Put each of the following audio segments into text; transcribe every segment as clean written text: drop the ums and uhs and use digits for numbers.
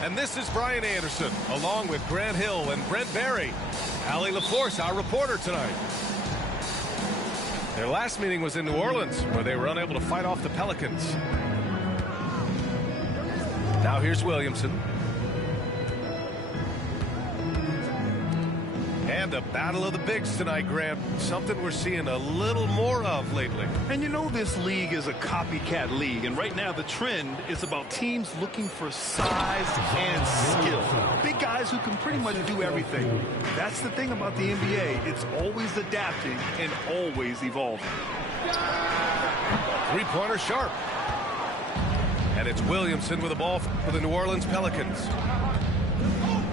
And this is Brian Anderson, along with Grant Hill and Brent Barry. Allie LaForce, our reporter tonight. Their last meeting was in New Orleans, where they were unable to fight off the Pelicans. Now here's Williamson. And a battle of the bigs tonight, Grant. Something we're seeing a little more of lately. And you know this league is a copycat league, and right now the trend is about teams looking for size and skill. Big guys who can pretty much do everything. That's the thing about the NBA. It's always adapting and always evolving. Three-pointer Sharp. And it's Williamson with the ball for the New Orleans Pelicans.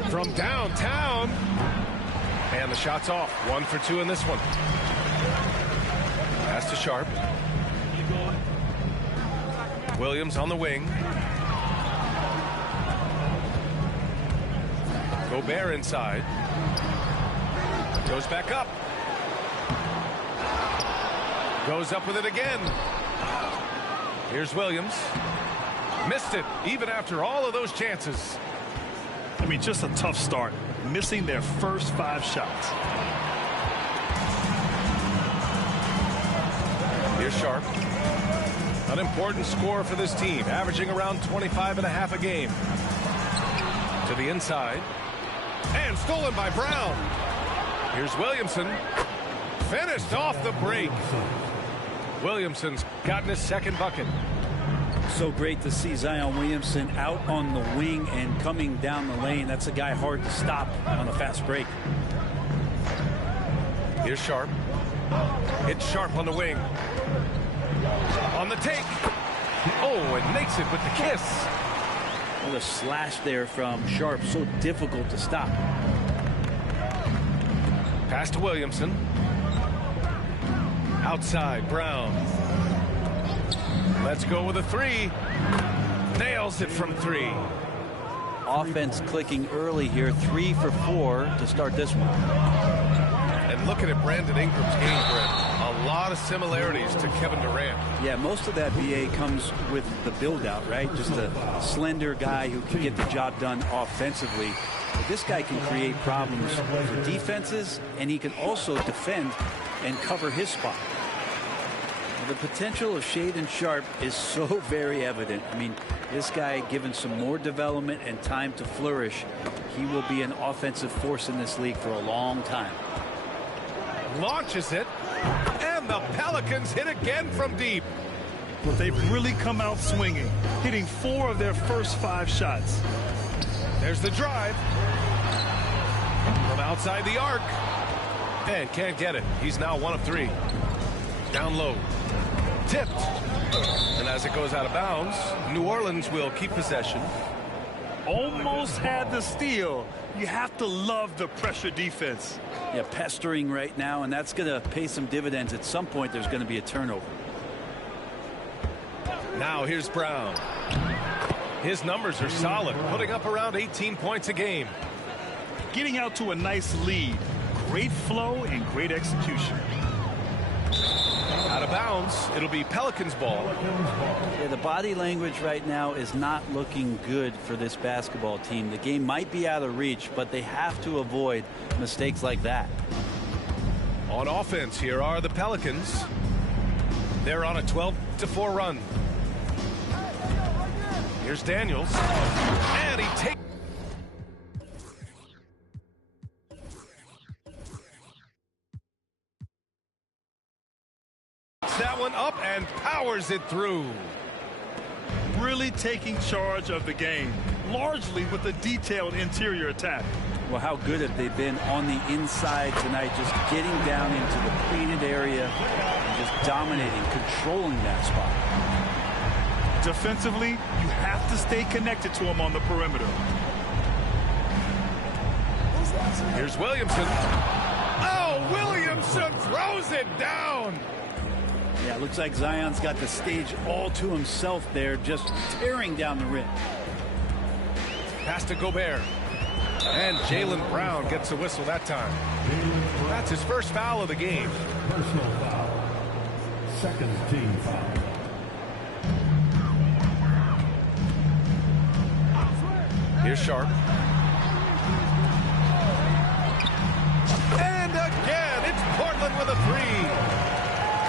From downtown. And the shot's off. 1 for 2 in this one. Pass to Sharp. Williams on the wing. Gobert inside. Goes back up. Goes up with it again. Here's Williams. Missed it, even after all of those chances. I mean, just a tough start. Missing their first 5 shots. Here's Sharp. An important score for this team, averaging around 25.5 a game. To the inside. And stolen by Brown. Here's Williamson. Finished off the break. Williamson's gotten his second bucket. So great to see Zion Williamson out on the wing and coming down the lane. That's a guy hard to stop on a fast break. Here's Sharp. It's Sharp on the wing. On the take. Oh, and makes it with the kiss. What a slash there from Sharp. So difficult to stop. Pass to Williamson. Outside, Brown. Let's go with a 3. Nails it from 3. Offense clicking early here. 3 for 4 to start this one. And looking at Brandon Ingram's game, Brent. A lot of similarities to Kevin Durant. Yeah, most of that BA comes with the build-out, right? Just a slender guy who can get the job done offensively. But this guy can create problems for defenses, and he can also defend and cover his spot. The potential of Shaedon Sharp is so very evident. I mean, this guy, given some more development and time to flourish, he will be an offensive force in this league for a long time. Launches it, and the Pelicans hit again from deep. But they've really come out swinging, hitting 4 of their first 5 shots. There's the drive. From outside the arc. And can't get it. He's now 1 of 3. Down low. Tipped. And as it goes out of bounds, New Orleans will keep possession. Almost had the steal. You have to love the pressure defense. Yeah, pestering right now, and that's going to pay some dividends. At some point, there's going to be a turnover. Now here's Brown. His numbers are solid, putting up around 18 points a game. Getting out to a nice lead. Great flow and great execution. Out of bounds, it'll be Pelicans ball. Yeah, the body language right now is not looking good for this basketball team. The game might be out of reach, but they have to avoid mistakes like that. On offense, here are the Pelicans. They're on a 12-4 run. Here's Daniels. And he takes that one up and powers it through. Really taking charge of the game, largely with a detailed interior attack. Well, how good have they been on the inside tonight, just getting down into the painted area and just dominating, controlling that spot. Defensively, you have to stay connected to him on the perimeter. Here's Williamson. Oh, Williamson throws it down. Yeah, it looks like Zion's got the stage all to himself there, just tearing down the rim. Pass to Gobert. And Jaylen Brown gets a whistle that time. That's his first foul of the game. Personal foul. Second team foul. 1 Here's Sharp. And again, it's Portland with a three.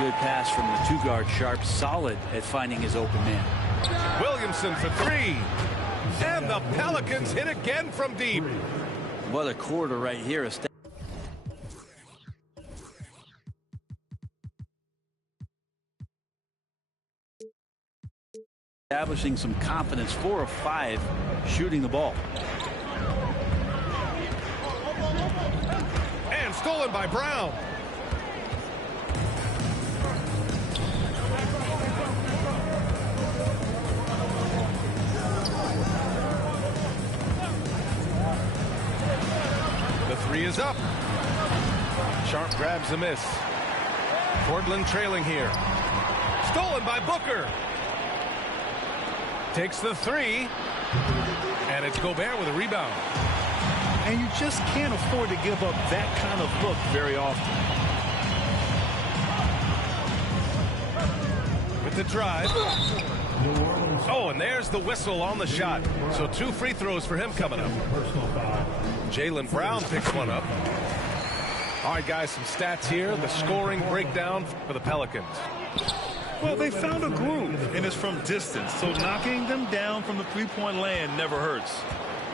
Good pass from the two-guard Sharp. Solid at finding his open man. Williamson for three. And the Pelicans hit again from deep. What a quarter right here. Establishing some confidence. 4 of 5 shooting the ball. And stolen by Brown. The three is up. Sharp grabs the miss. Portland trailing here. Stolen by Booker. Takes the three. And it's Gobert with a rebound. And you just can't afford to give up that kind of look very often. With the drive. Oh, and there's the whistle on the shot. So 2 free throws for him coming up. Jaylen Brown picks one up. All right, guys, some stats here. The scoring breakdown for the Pelicans. Well, they found a groove, and it's from distance, so knocking them down from the three-point land never hurts.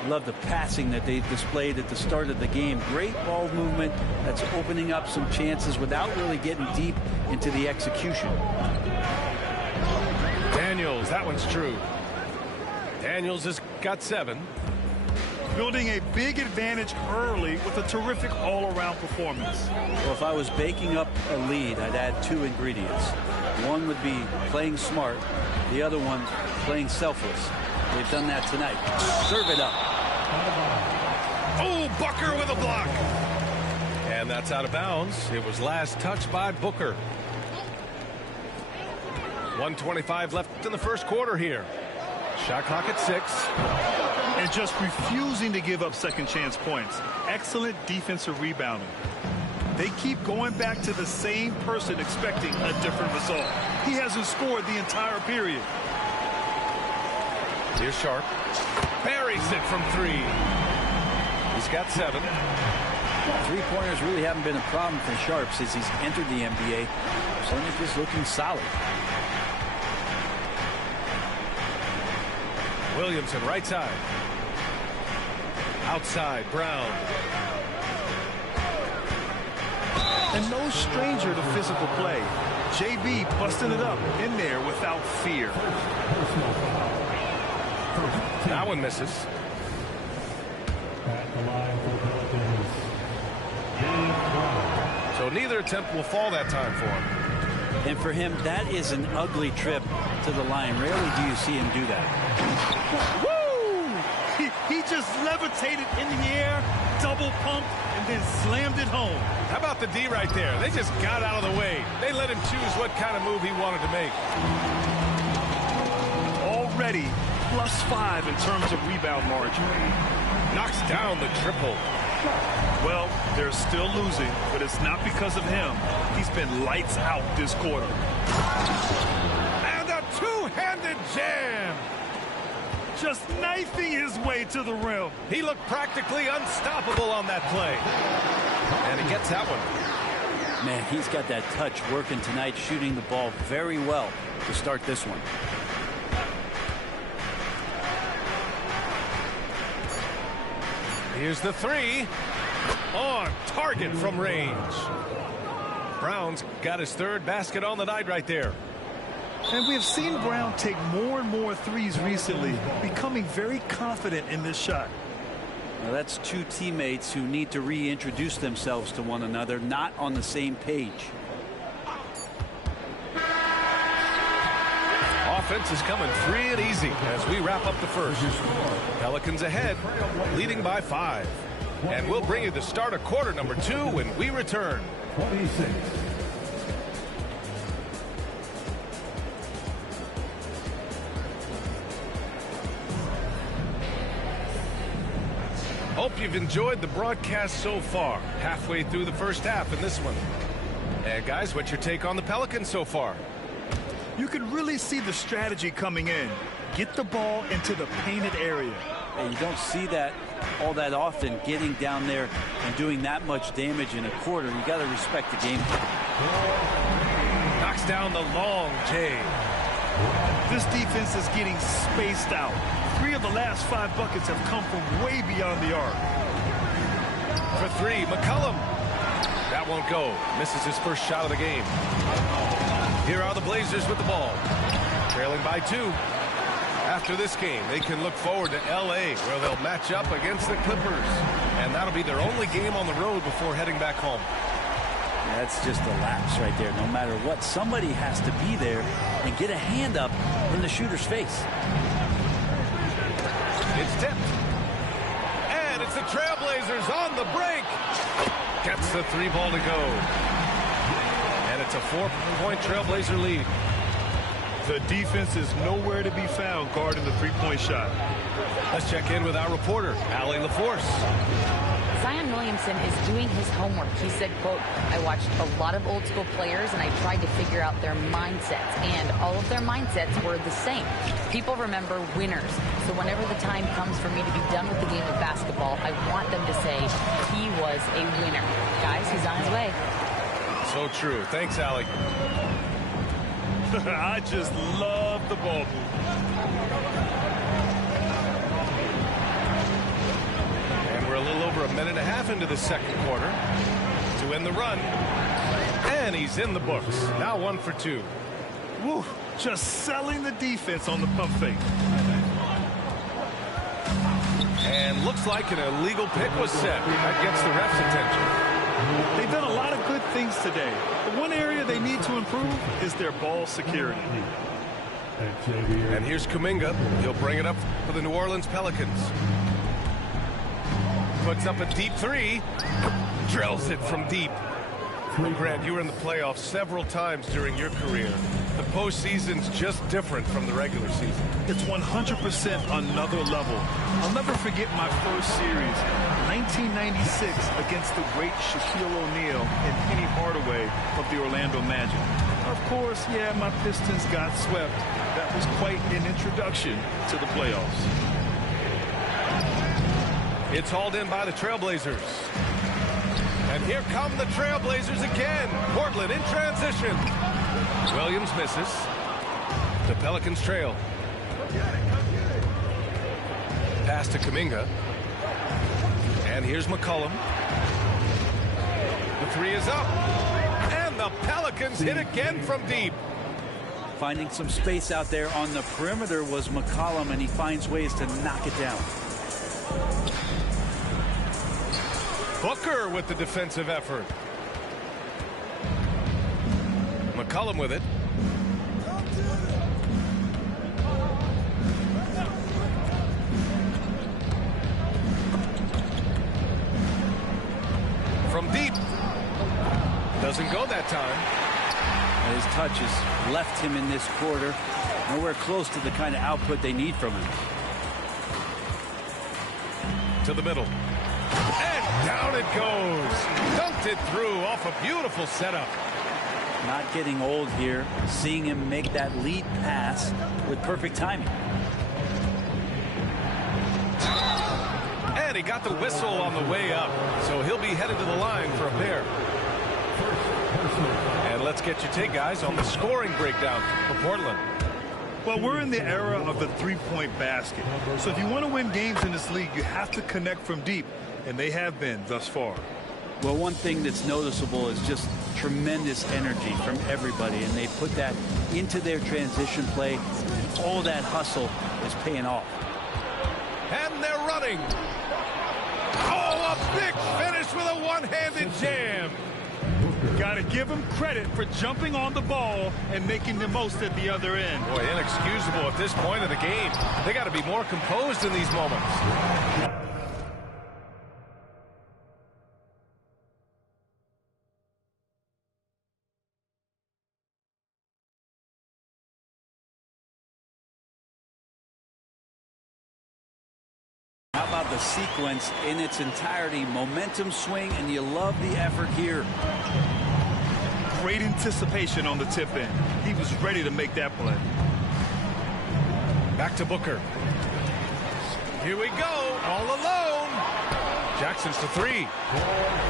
Love the passing that they displayed at the start of the game. Great ball movement that's opening up some chances without really getting deep into the execution. Daniels, that one's true. Daniels has got 7. Building a big advantage early with a terrific all-around performance. Well, if I was baking up a lead, I'd add 2 ingredients. One would be playing smart. The other one, playing selfless. They've done that tonight. Serve it up. Oh, Booker with a block. And that's out of bounds. It was last touched by Booker. 1:25 left in the first quarter here. Shot clock at 6. And just refusing to give up second chance points. Excellent defensive rebounding. They keep going back to the same person expecting a different result. He hasn't scored the entire period. Here's Sharp. Buries it from 3. He's got 7. Three-pointers really haven't been a problem for Sharp since he's entered the NBA. Percentage is looking solid. Williamson right side. Outside, Brown. And no stranger to physical play. JB busting it up in there without fear. That one misses. So neither attempt will fall that time for him. And for him, that is an ugly trip to the line. Rarely do you see him do that. Woo! He just levitated in the air, double pumped, and then slammed it home. How about the D right there? They just got out of the way. They let him choose what kind of move he wanted to make. Already +5 in terms of rebound margin. Knocks down the triple. Well, they're still losing, but it's not because of him. He's been lights out this quarter. And a two-handed jam. Just knifing his way to the rim. He looked practically unstoppable on that play. And he gets that one. Man, he's got that touch working tonight, shooting the ball very well to start this one. Here's the 3. On target from range. Brown's got his 3rd basket on the night right there. And we have seen Brown take more and more threes recently, becoming very confident in this shot. Now that's 2 teammates who need to reintroduce themselves to one another, not on the same page. Offense is coming free and easy as we wrap up the first. Pelicans ahead, leading by 5. And we'll bring you the start of quarter number 2 when we return. 26. Hope you've enjoyed the broadcast so far. Halfway through the first half in this one. And guys, what's your take on the Pelicans so far? You can really see the strategy coming in. Get the ball into the painted area. And you don't see that all that often, getting down there and doing that much damage in a quarter. You got to respect the game. Knocks down the long J. This defense is getting spaced out. 3 of the last 5 buckets have come from way beyond the arc. For 3, McCollum. That won't go. Misses his first shot of the game. Here are the Blazers with the ball. Trailing by 2. After this game, they can look forward to L.A., where they'll match up against the Clippers. And that'll be their only game on the road before heading back home. That's just a lapse right there. No matter what, somebody has to be there and get a hand up in the shooter's face. It's tipped. And it's the Trailblazers on the break. Gets the 3 ball to go. And it's a 4-point Trailblazer lead. The defense is nowhere to be found guarding the 3-point shot. Let's check in with our reporter, Allie LaForce. Zion Williamson is doing his homework. He said, quote, "I watched a lot of old school players and I tried to figure out their mindsets, and all of their mindsets were the same. People remember winners. So whenever the time comes for me to be done with the game of basketball, I want them to say he was a winner." Guys, he's on his way. So true. Thanks, Allie. I just love the ball move. And we're a little over a minute and a half into the second quarter to end the run. And he's in the books. Now 1 for 2. Woo, just selling the defense on the pump fake. And looks like an illegal pick was set. That gets the ref's attention. They've done a lot of good things today. The one area they need to improve is their ball security. And here's Kuminga. He'll bring it up for the New Orleans Pelicans. Puts up a deep 3. Drills it from deep. Grant, you were in the playoffs several times during your career. The postseason's just different from the regular season. It's 100% another level. I'll never forget my first series, 1996, against the great Shaquille O'Neal and Penny Hardaway of the Orlando Magic. Of course, yeah, my Pistons got swept. That was quite an introduction to the playoffs. It's hauled in by the Trailblazers. And here come the Trailblazers again. Portland in transition. Williams misses. The Pelicans trail. Pass to Kuminga. And here's McCollum. The 3 is up. And the Pelicans hit again from deep. Finding some space out there on the perimeter was McCollum, and he finds ways to knock it down. Booker with the defensive effort. McCollum with it. From deep. Doesn't go that time. And his touch has left him in this quarter. Nowhere close to the kind of output they need from him. To the middle. And down it goes. Dunked it through off a beautiful setup. Not getting old here. Seeing him make that lead pass with perfect timing. And he got the whistle on the way up. So he'll be headed to the line for a pair. And let's get your take, guys, on the scoring breakdown for Portland. Well, we're in the era of the 3-point basket. So if you want to win games in this league, you have to connect from deep. And they have been thus far. Well, one thing that's noticeable is just tremendous energy from everybody, and they put that into their transition play. All that hustle is paying off. And they're running. Oh, a big finish with a one-handed jam. Got to give him credit for jumping on the ball and making the most at the other end. Boy, inexcusable at this point of the game. They got to be more composed in these moments. How about the sequence in its entirety? Momentum swing, and you love the effort here. Great anticipation on the tip in. He was ready to make that play. Back to Booker. Here we go, all alone. Jackson's to three.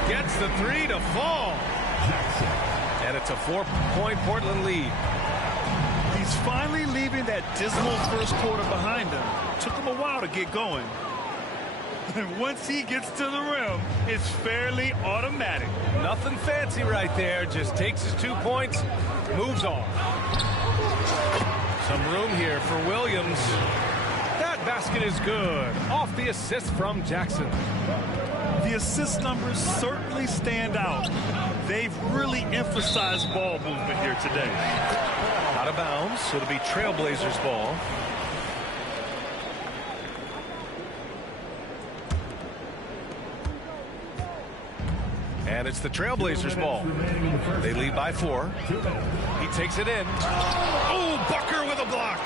Gets the three to fall. And it's a 4-point Portland lead. He's finally leaving that dismal first quarter behind him. Took him a while to get going. And once he gets to the rim, it's fairly automatic. Nothing fancy right there. Just takes his 2 points, moves on. Some room here for Williams. That basket is good. Off the assist from Jackson. The assist numbers certainly stand out. They've really emphasized ball movement here today. Out of bounds. It'll be Trailblazers ball. And it's the Trailblazers ball. They lead by 4. He takes it in. Oh, Booker with a block.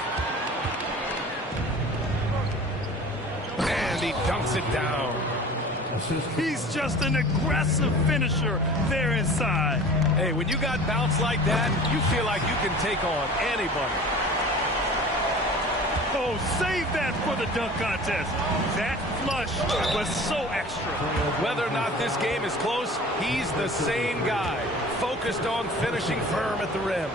And he dunks it down. He's just an aggressive finisher there inside. Hey, when you got bounce like that, you feel like you can take on anybody. Oh, save that for the dunk contest. That flush was so extra. Whether or not this game is close, he's the same guy. Focused on finishing firm at the rim.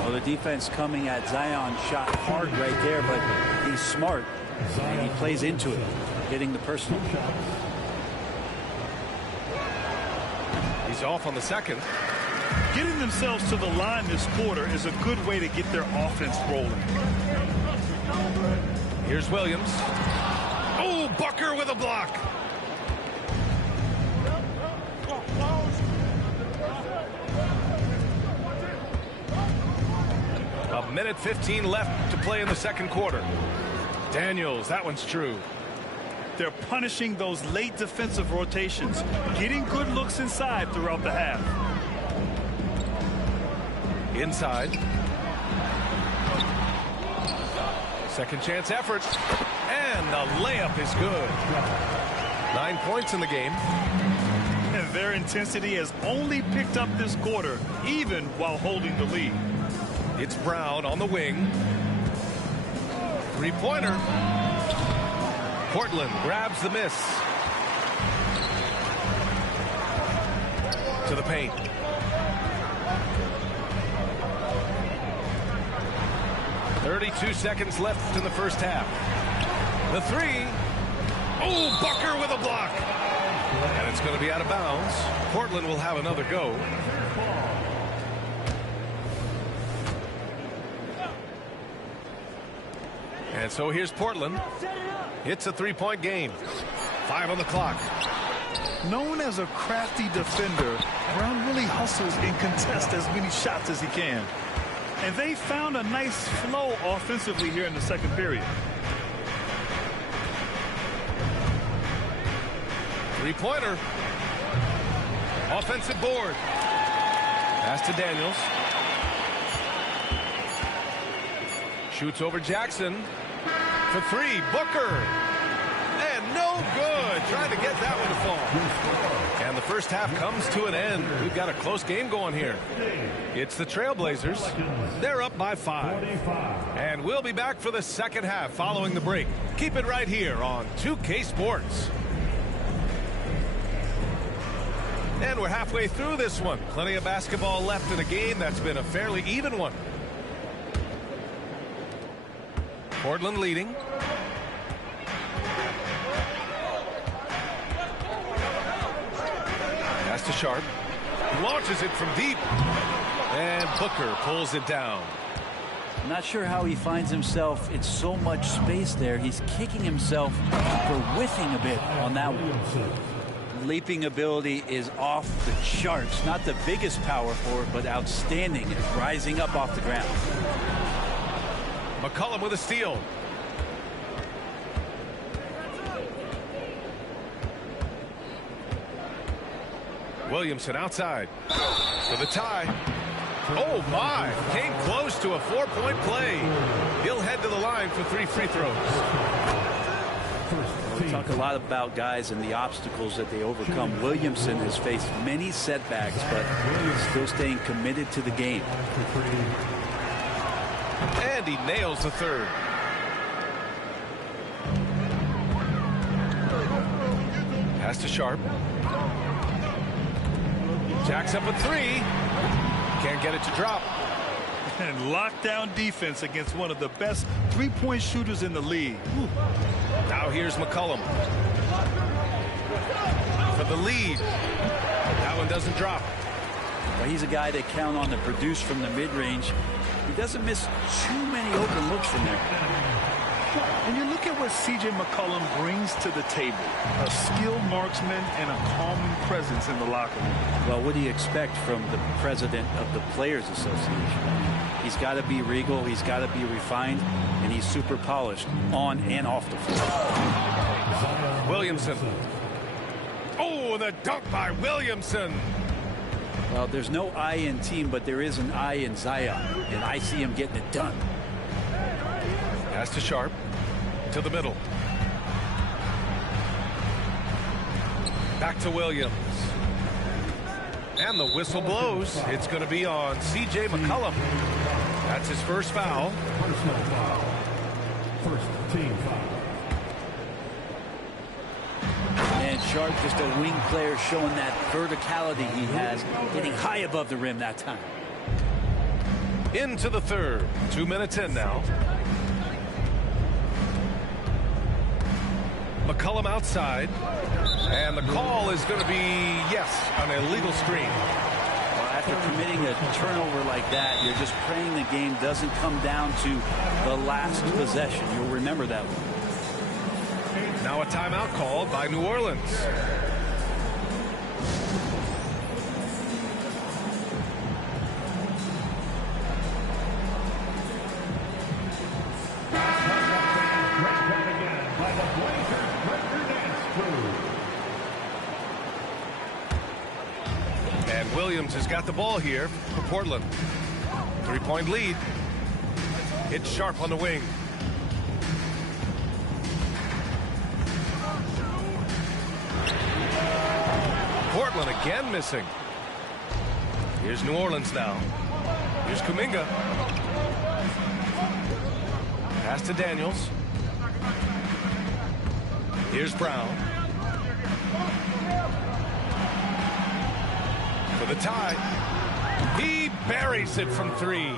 Well, the defense coming at Zion shot hard right there, but he's smart. And he plays into it, getting the personal. He's off on the second. Getting themselves to the line this quarter is a good way to get their offense rolling. Here's Williams. Oh, Booker with a block. A minute 15 left to play in the second quarter. Daniels, that one's true. They're punishing those late defensive rotations, getting good looks inside throughout the half. Inside. Second chance effort. And the layup is good. 9 points in the game. And their intensity has only picked up this quarter, even while holding the lead. It's Brown on the wing. Three-pointer. Portland grabs the miss. To the paint. .32 seconds left in the first half. The three. Oh, Booker with a block. And it's going to be out of bounds. Portland will have another go. And so here's Portland. It's a 3-point game. 5 on the clock. Known as a crafty defender, Brown really hustles and contests as many shots as he can. And they found a nice flow offensively here in the second period. Three-pointer. Offensive board. Pass to Daniels. Shoots over Jackson. For three, Booker. And no good. Trying to get that one to fall. And the first half comes to an end. We've got a close game going here. It's the Trailblazers. They're up by 5. And we'll be back for the second half following the break. Keep it right here on 2K Sports. And we're halfway through this one. Plenty of basketball left in a game that's been a fairly even one. Portland leading. Pass to Sharp. Launches it from deep. And Booker pulls it down. I'm not sure how he finds himself in so much space there. He's kicking himself for whiffing a bit on that one. Leaping ability is off the charts. Not the biggest power forward, but outstanding at rising up off the ground. McCollum with a steal. Williamson outside for the tie. Oh my, came close to a 4-point play. He'll head to the line for 3 free throws. We talk a lot about guys and the obstacles that they overcome. Williamson has faced many setbacks, but still staying committed to the game. And he nails the third. Pass to Sharp. Jacks up a three. Can't get it to drop. And lockdown defense against one of the best three-point shooters in the league. Whew. Now here's McCollum for the lead. That one doesn't drop. Well, he's a guy they count on to produce from the mid-range. He doesn't miss too many open looks from there. And you look at what C.J. McCollum brings to the table. A skilled marksman and a calming presence in the locker room. Well, what do you expect from the president of the Players Association? He's got to be regal, he's got to be refined, and he's super polished on and off the floor. Williamson. Oh, the dunk by Williamson. Well, there's no I in team, but there is an I in Zion, and I see him getting it done. Pass to Sharp. To the middle. Back to Williams. And the whistle blows. It's going to be on C.J. McCollum. That's his first foul. Personal foul. First team foul. And Sharp, just a wing player, showing that verticality he has, getting high above the rim that time. Into the third. 2 minutes in now. McCollum outside. And the call is going to be, yes, an illegal screen. Well, after committing a turnover like that, you're just praying the game doesn't come down to the last possession. You'll remember that one. Now a timeout called by New Orleans. And Williams has got the ball here for Portland. 3-point lead. It's Sharp on the wing. Portland again missing. Here's New Orleans now. Here's Kuminga. Pass to Daniels. Here's Brown. For the tie. He buries it from three.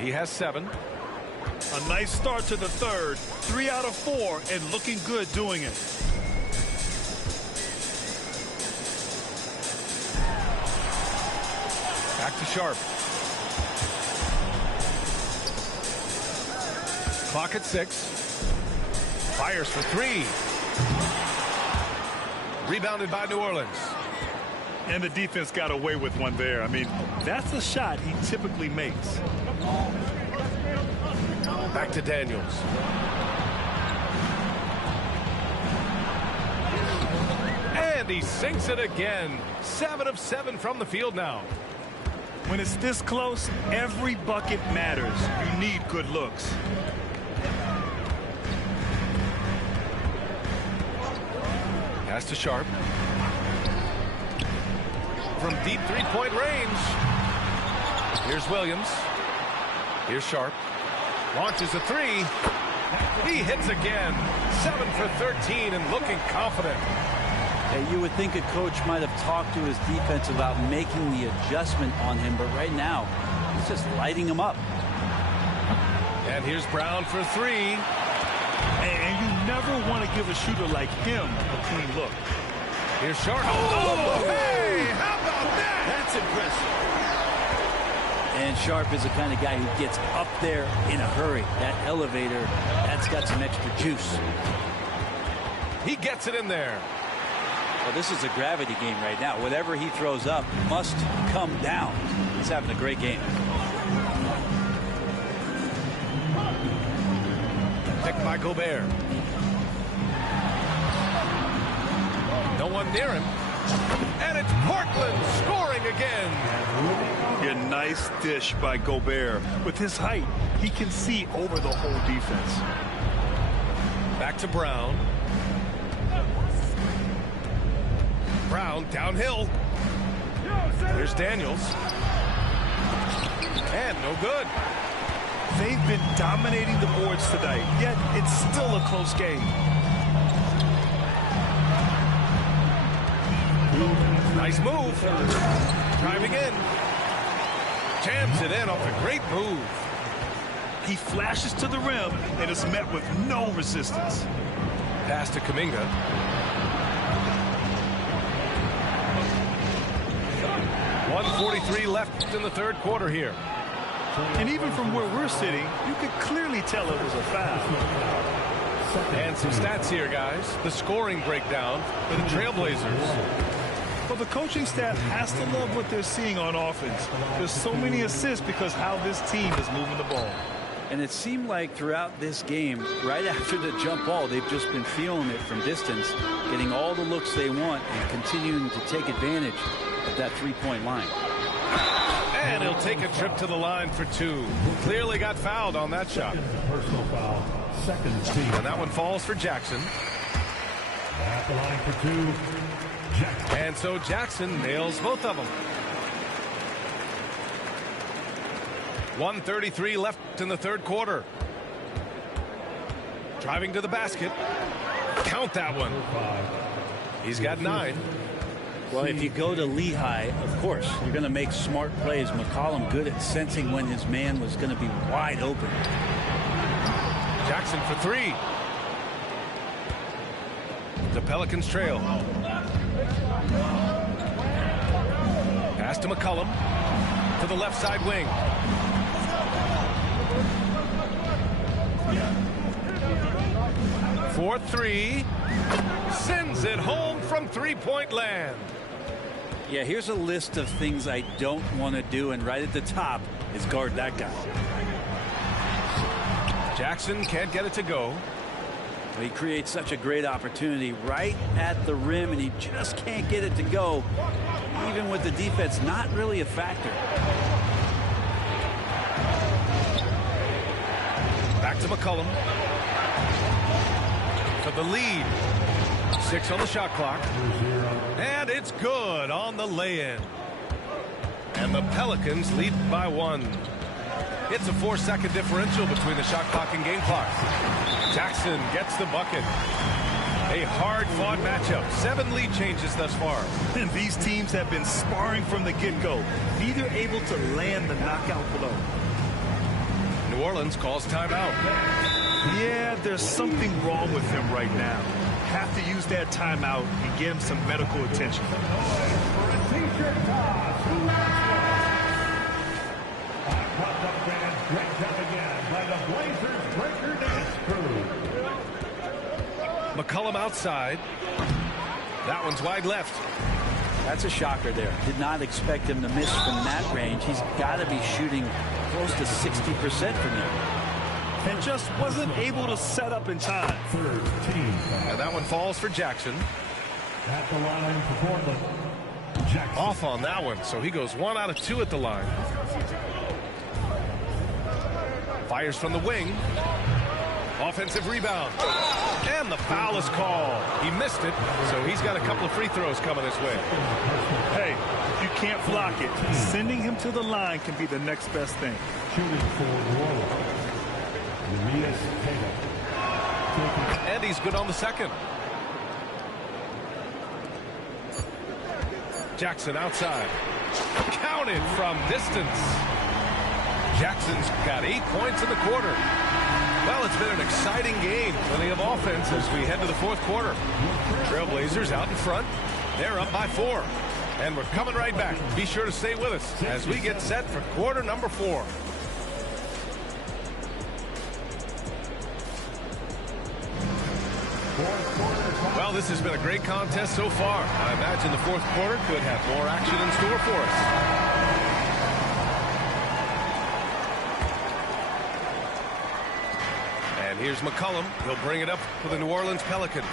He has 7. A nice start to the third. 3 out of 4 and looking good doing it. Back to Sharp. Clock at 6. Fires for 3. Rebounded by New Orleans. And the defense got away with one there. I mean, that's a shot he typically makes. Back to Daniels. And he sinks it again. 7 of 7 from the field now. When it's this close, every bucket matters. You need good looks. Pass to Sharp. From deep 3-point range. Here's Williams. Here's Sharp. Launches a 3. He hits again. 7 for 13 and looking confident. Hey, you would think a coach might have talked to his defense about making the adjustment on him, but right now, he's just lighting him up. And here's Brown for 3. And you never want to give a shooter like him a clean look. Here's Sharp. Oh, hey, how about that? That's impressive. And Sharp is the kind of guy who gets up there in a hurry. That elevator, that's got some extra juice. He gets it in there. Well, this is a gravity game right now. Whatever he throws up must come down. He's having a great game. Picked by Gobert. No one near him. And it's Portland scoring again. A nice dish by Gobert. With his height, he can see over the whole defense. Back to Brown. Brown downhill. Here's Daniels. And no good. They've been dominating the boards tonight, yet it's still a close game. Nice move. Driving in. Jams it in off a great move. He flashes to the rim and is met with no resistance. Pass to Kuminga. .143 left in the third quarter here. And even from where we're sitting, you could clearly tell it was a foul. And some stats here, guys. The scoring breakdown for the Trailblazers. Well, the coaching staff has to love what they're seeing on offense. There's so many assists because how this team is moving the ball. And it seemed like throughout this game, right after the jump ball, they've just been feeling it from distance, getting all the looks they want and continuing to take advantage of that three-point line. And he'll take a trip to the line for two. Clearly got fouled on that shot. Personal foul. Second team. And that one falls for Jackson. At the line for two. Jackson. And so Jackson nails both of them. 1:33 left in the third quarter. Driving to the basket. Count that one. He's got 9. Well, if you go to Lehigh, of course, you're going to make smart plays. McCollum good at sensing when his man was going to be wide open. Jackson for 3. The Pelicans trail. Pass to McCollum. To the left side wing. For 3. Sends it home from three-point land. Yeah, here's a list of things I don't want to do, and right at the top is guard that guy. Jackson can't get it to go. He creates such a great opportunity right at the rim, and he just can't get it to go, even with the defense not really a factor. Back to McCollum. For the lead. 6 on the shot clock. And it's good on the lay-in. And the Pelicans lead by 1. It's a 4-second differential between the shot clock and game clock. Jackson gets the bucket. A hard-fought matchup. 7 lead changes thus far. And these teams have been sparring from the get-go. Neither able to land the knockout blow. New Orleans calls timeout. Yeah, there's something wrong with him right now. Have to use that timeout and get him some medical attention. McCollum outside. That one's wide left. That's a shocker there. Did not expect him to miss from that range. He's got to be shooting close to 60% from there. And just wasn't able to set up in time. And that one falls for Jackson. At the line for Portland. Jackson. Off on that one, so he goes 1 out of 2 at the line. Fires from the wing. Offensive rebound. And the foul is called. He missed it, so he's got a couple of free throws coming his way. Hey, if you can't block it, sending him to the line can be the next best thing. Shooting for New Orleans. And he's good on the second. Jackson outside. Counted from distance. Jackson's got 8 points in the quarter. Well, it's been an exciting game. Plenty of offense as we head to the fourth quarter. Trailblazers out in front. They're up by 4. And we're coming right back. Be sure to stay with us as we get set for quarter number 4. Well, this has been a great contest so far. I imagine the fourth quarter could have more action in store for us. And here's McCollum. He'll bring it up for the New Orleans Pelicans.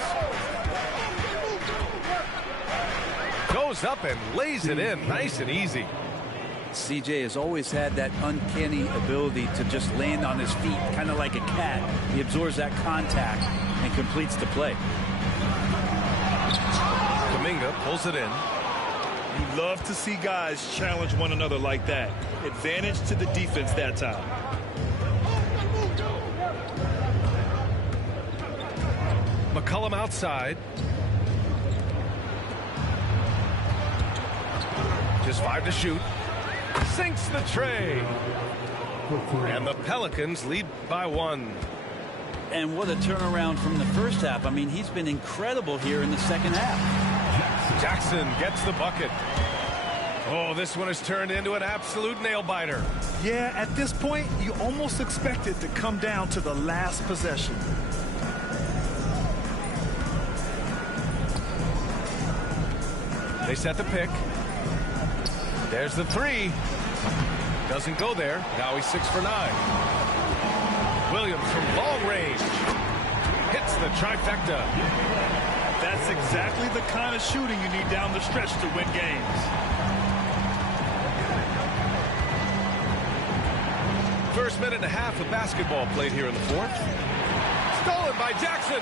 Goes up and lays it in nice and easy. CJ has always had that uncanny ability to just land on his feet, kind of like a cat. He absorbs that contact and completes the play. Kuminga pulls it in. You love to see guys challenge one another like that. Advantage to the defense that time. McCollum outside. Just 5 to shoot. Sinks the tray. And the Pelicans lead by 1. And what a turnaround from the first half. I mean, he's been incredible here in the second half. Jackson gets the bucket. Oh, this one has turned into an absolute nail-biter. Yeah, at this point, you almost expect it to come down to the last possession. They set the pick. There's the 3. Doesn't go there. Now he's 6 for 9. Williams from long range. Hits the trifecta. That's exactly the kind of shooting you need down the stretch to win games. First minute and a half of basketball played here in the 4th. Stolen by Jackson.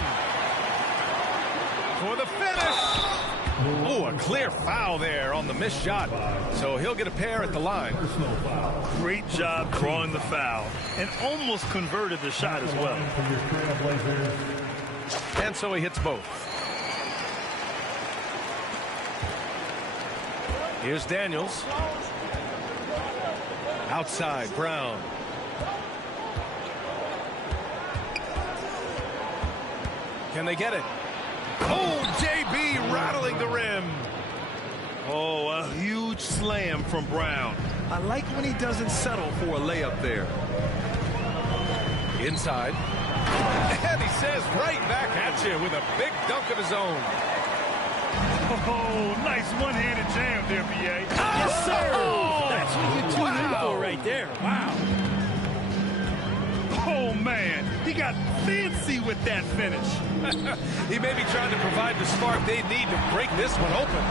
For the finish. Oh, a clear foul there on the missed shot. So he'll get a pair at the line. Great job drawing the foul. And almost converted the shot as well. And so he hits both. Here's Daniels. Outside, Brown. Can they get it? Oh, JB rattling the rim. Oh, a huge slam from Brown. I like when he doesn't settle for a layup there. Inside. And he says right back at you with a big dunk of his own. Oh, nice one-handed jam there, B.A. Yes, sir. Oh, that's what you tune in for right there. Wow. Oh, man. He got fancy with that finish. He may be trying to provide the spark they need to break this one open.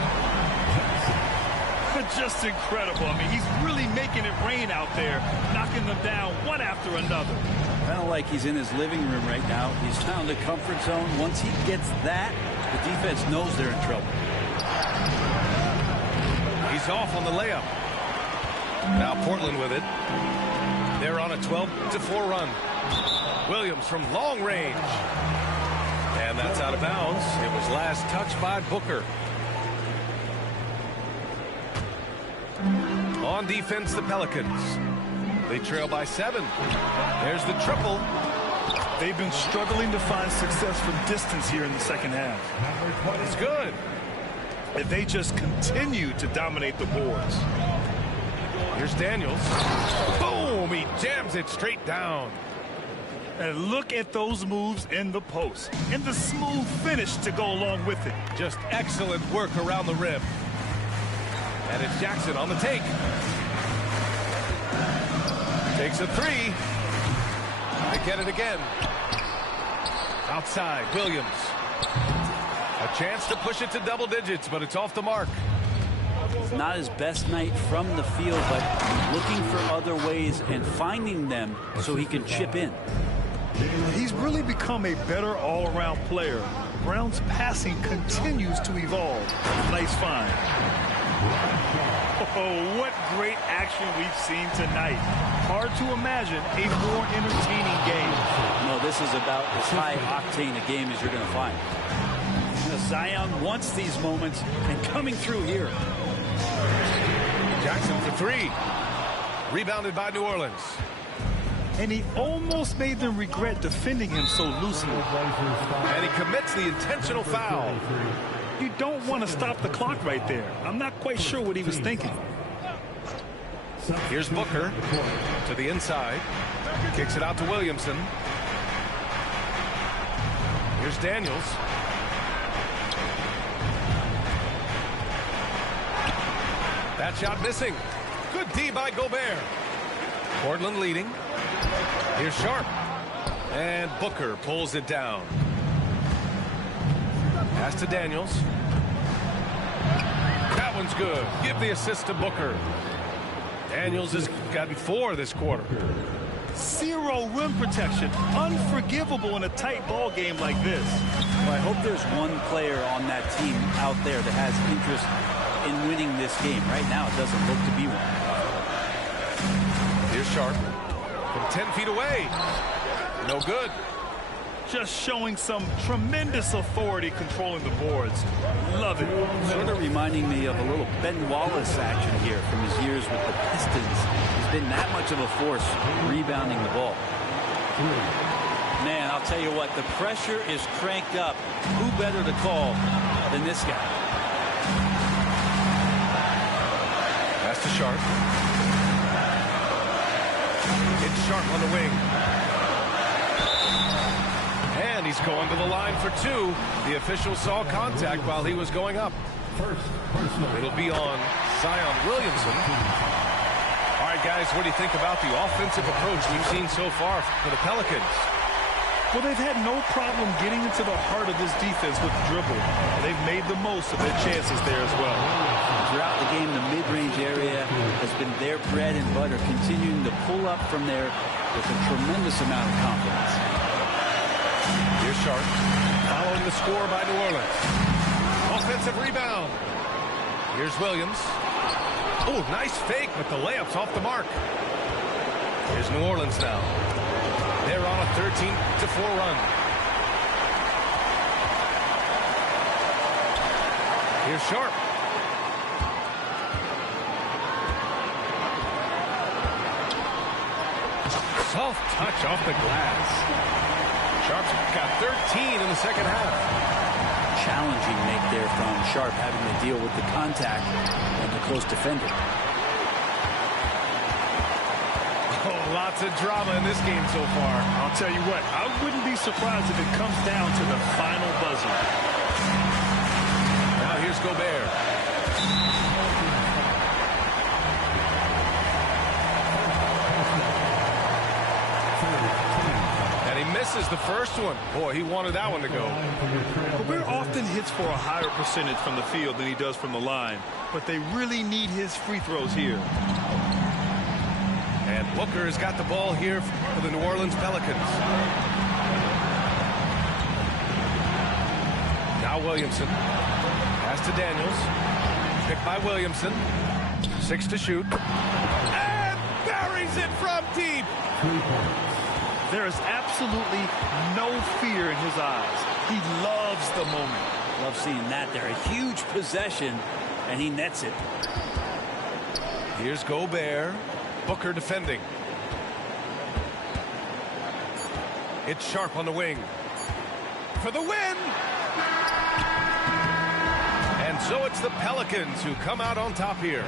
But just incredible. I mean, he's really making it rain out there, knocking them down one after another. Kind of like he's in his living room right now. He's found a comfort zone. Once he gets that, the defense knows they're in trouble. He's off on the layup. Now Portland with it. They're on a 12-4 run. Williams from long range. And that's out of bounds. It was last touched by Booker. On defense, the Pelicans. They trail by 7. There's the triple. They've been struggling to find success from distance here in the second half. It's good. If they just continue to dominate the boards. Here's Daniels. Boom! He jams it straight down. And look at those moves in the post. And the smooth finish to go along with it. Just excellent work around the rim. And it's Jackson on the take. Takes a 3. They get it again. Outside, Williams. A chance to push it to double digits, but it's off the mark. Not his best night from the field, but looking for other ways and finding them so he can chip in. He's really become a better all-around player. Brown's passing continues to evolve. Nice find. Oh, what great action we've seen tonight. Hard to imagine a more entertaining game. No, this is about as high-octane a game as you're going to find. Zion wants these moments, and coming through here. Jackson for 3. Rebounded by New Orleans. And he almost made them regret defending him so loosely. And he commits the intentional foul. You don't want to stop the clock right there. I'm not quite sure what he was thinking. Here's Booker to the inside. Kicks it out to Williamson. Here's Daniels. That shot missing. Good D by Gobert. Portland leading. Here's Sharp. And Booker pulls it down. Pass to Daniels. That one's good. Give the assist to Booker. Daniels has gotten 4 this quarter. Zero rim protection. Unforgivable in a tight ball game like this. Well, I hope there's one player on that team out there that has interest in winning this game. Right now, it doesn't look to be one. Here's Sharp from 10 feet away. No good. just showing some tremendous authority controlling the boards. Love it. Sort of reminding me of a little Ben Wallace action here from his years with the Pistons. He's been that much of a force rebounding the ball. Man, I'll tell you what, the pressure is cranked up. Who better to call than this guy? Pass to Sharp. It's Sharp on the wing. And he's going to the line for two. The official saw contact while he was going up. It'll be on Zion Williamson. All right, guys, what do you think about the offensive approach we've seen so far for the Pelicans? Well, they've had no problem getting into the heart of this defense with the dribble. They've made the most of their chances there as well. Throughout the game, the mid-range area has been their bread and butter, continuing to pull up from there with a tremendous amount of confidence. Here's Sharp, following the score by New Orleans. Offensive rebound. Here's Williams. Oh, nice fake, but the layup's off the mark. Here's New Orleans now. They're on a 13-4 run. Here's Sharp. Soft touch off the glass. Sharp's got 13 in the second half. Challenging make there from Sharp, having to deal with the contact and the close defender. Oh, lots of drama in this game so far. I'll tell you what, I wouldn't be surprised if it comes down to the final buzzer. Now here's Gobert. And he misses the first one. Boy, he wanted that one to go. Gobert often hits for a higher percentage from the field than he does from the line, but they really need his free throws here. And Booker has got the ball here for the New Orleans Pelicans. Now Williamson. Pass to Daniels. Picked by Williamson. 6 to shoot. And buries it from deep. There is absolutely no fear in his eyes. He loves the moment. Love seeing that there. A huge possession, and he nets it. Here's Gobert. Booker defending. It's Sharp on the wing. For the win! And so it's the Pelicans who come out on top here.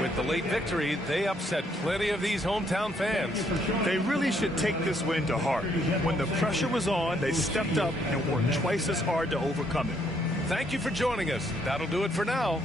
With the late victory, they upset plenty of these hometown fans. They really should take this win to heart. When the pressure was on, they stepped up and worked twice as hard to overcome it. Thank you for joining us. That'll do it for now.